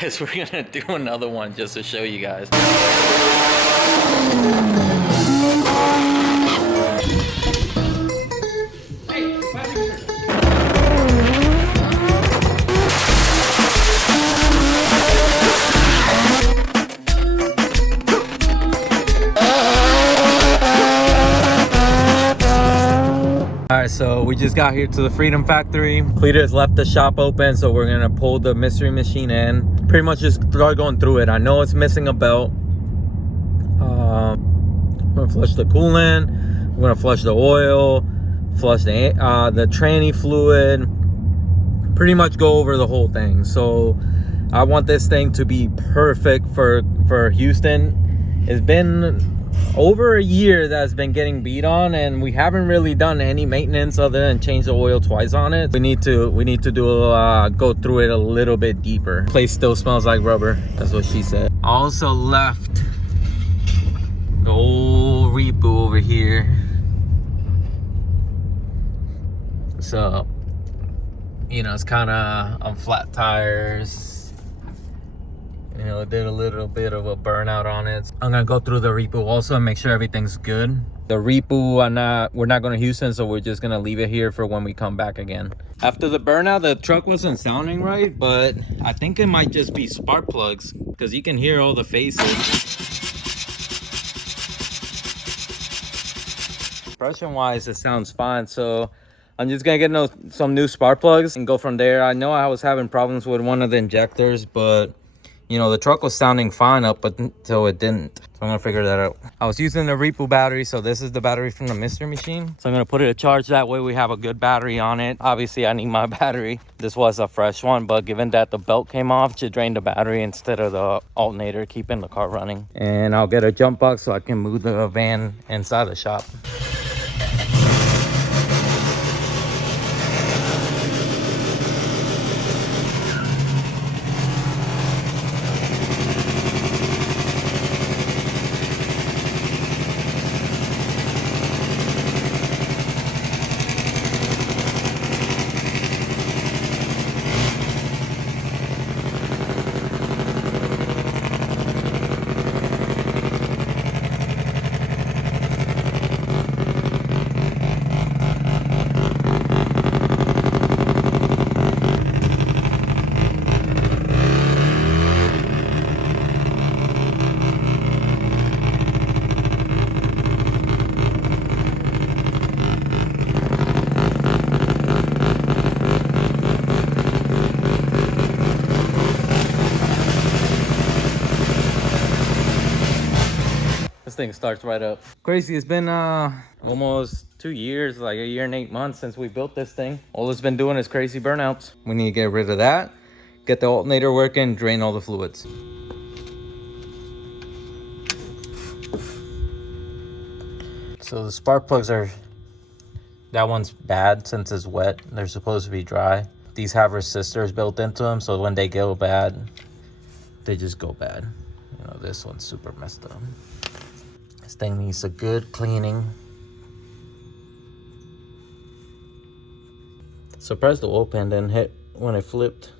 guess we're gonna do another one just to show you guys. Alright, so we just got here to the Freedom Factory. Cletus left the shop open, so we're gonna pull the mystery machine in. Pretty much just start going through it. I know it's missing a belt. I'm gonna flush the coolant. I'm gonna flush the oil, flush the tranny fluid. Pretty much go over the whole thing. So I want this thing to be perfect for Houston. It's been over a year that's been getting beat on, and we haven't really done any maintenance other than change the oil twice on it. We need to do go through it a little bit deeper. Place still smells like rubber. That's what she said. I also left the old Repo over here. So, you know, it's kind of on flat tires. You know, it did a little bit of a burnout on it. I'm gonna go through the Repo also and make sure everything's good. The Repo, we're not going to Houston, so we're just gonna leave it here for when we come back again. After the burnout, the truck wasn't sounding right, but I think it might just be spark plugs because you can hear all the faces. Compression wise, it sounds fine, so I'm just gonna get some new spark plugs and go from there. I know I was having problems with one of the injectors, but you know, the truck was sounding fine up until it didn't. So I'm gonna figure that out. I was using the Repo battery, so this is the battery from the mystery machine. So I'm gonna put it to charge, that way we have a good battery on it. Obviously I need my battery. This was a fresh one, but given that the belt came off, to drain the battery instead of the alternator, keeping the car running. And I'll get a jump box so I can move the van inside the shop. Thing starts right up. Crazy, it's been almost 2 years, like 1 year and 8 months since we built this thing. All it's been doing is crazy burnouts. We need to get rid of that, get the alternator working, drain all the fluids. So the spark plugs that one's bad since it's wet. They're supposed to be dry. These have resistors built into them, so when they go bad, they just go bad. You know, this one's super messed up. This thing needs a good cleaning. Surprised the oil pan didn't hit when it flipped.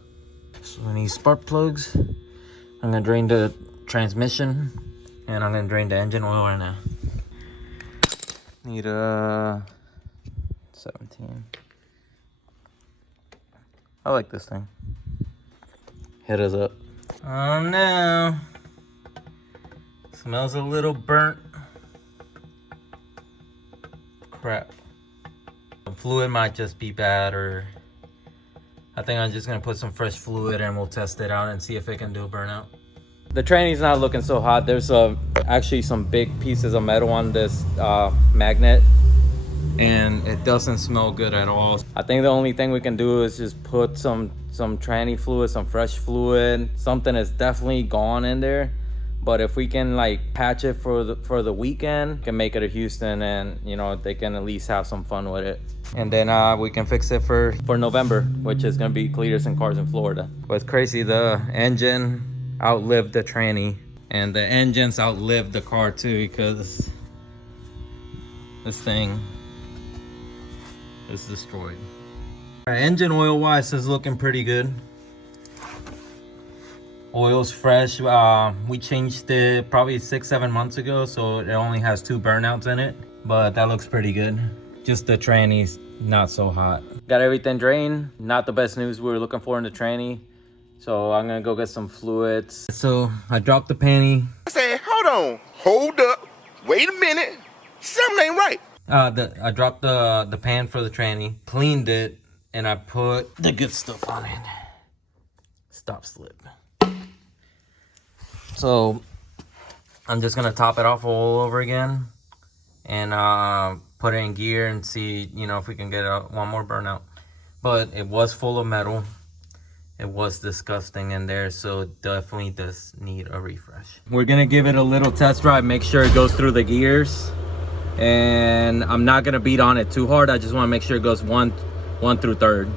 So we need spark plugs. I'm gonna drain the transmission, and I'm gonna drain the engine oil right now. Need a 17. I like this thing. Hit us up. Oh no. Smells a little burnt. Crap. The fluid might just be bad, or I think I'm just gonna put some fresh fluid and we'll test it out and see if it can do a burnout. The tranny's not looking so hot. There's actually some big pieces of metal on this magnet, and it doesn't smell good at all. I think the only thing we can do is just put some tranny fluid, some fresh fluid. Something is definitely gone in there. But if we can like patch it for the weekend, can make it to Houston, and you know, they can at least have some fun with it. And then we can fix it for November, which is gonna be Cletus and Cars in Florida. But it's crazy, the engine outlived the tranny, and the engines outlived the car too, because this thing is destroyed. Engine oil wise is looking pretty good. Oil's fresh. We changed it probably 6-7 months ago, so it only has 2 burnouts in it, but that looks pretty good. Just the tranny's not so hot. Got everything drained. Not the best news we were looking for in the tranny, so I'm gonna go get some fluids. So I dropped the panty. I said, hold up, wait a minute, something ain't right. I dropped the pan for the tranny, cleaned it, and I put the good stuff on it. Stop slip. So I'm just gonna top it off all over again and put it in gear and see, you know, if we can get one more burnout. But it was full of metal. It was disgusting in there, so it definitely does need a refresh. We're gonna give it a little test drive, make sure it goes through the gears. And I'm not gonna beat on it too hard. I just wanna make sure it goes one through third.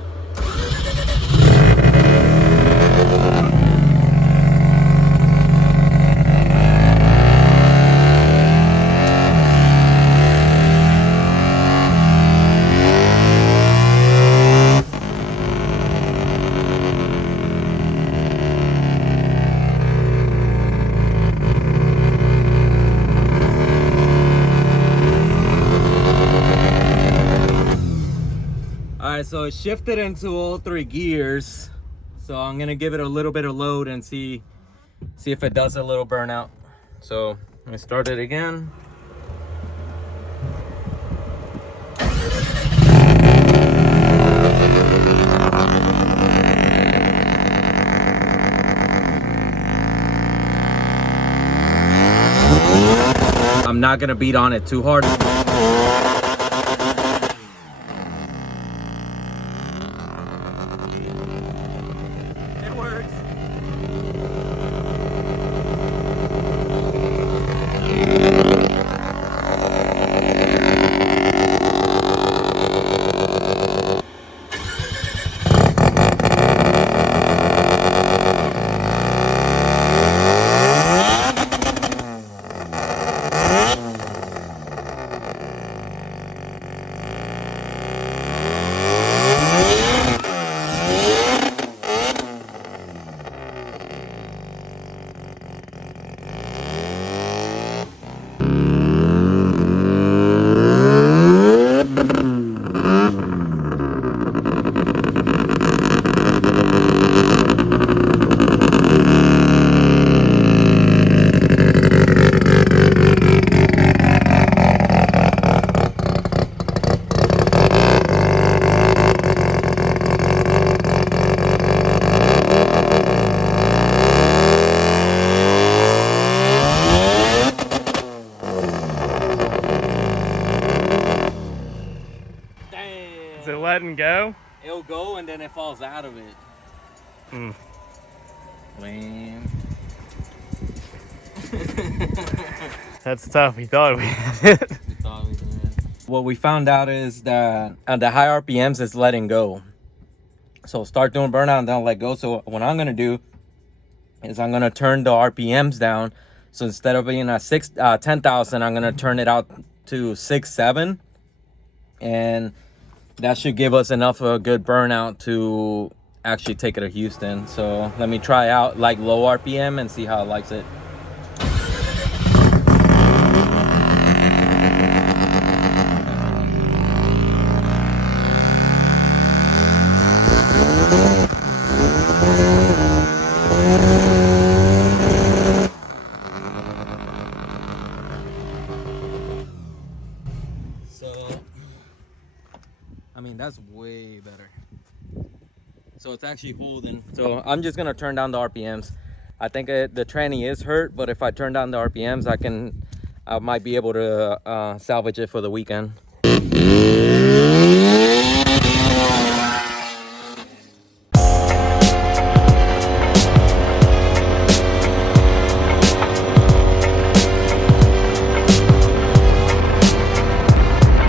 Alright, so it shifted into all 3 gears. So I'm gonna give it a little bit of load and see if it does a little burnout. So let me start it again. I'm not gonna beat on it too hard. It works. Is it letting go? It'll go and then it falls out of it. Lame. That's tough. We thought we had it. What we found out is that at the high RPMs it's letting go. So start doing burnout and then let go. So what I'm gonna do is I'm gonna turn the RPMs down. So instead of being at 10,000, I'm gonna turn it out to 6-7, and that should give us enough of a good burnout to actually take it to Houston. So let me try out like low RPM and see how it likes it. I mean, that's way better. So it's actually holding. So I'm just gonna turn down the RPMs. I think the tranny is hurt, but if I turn down the RPMs, I might be able to salvage it for the weekend.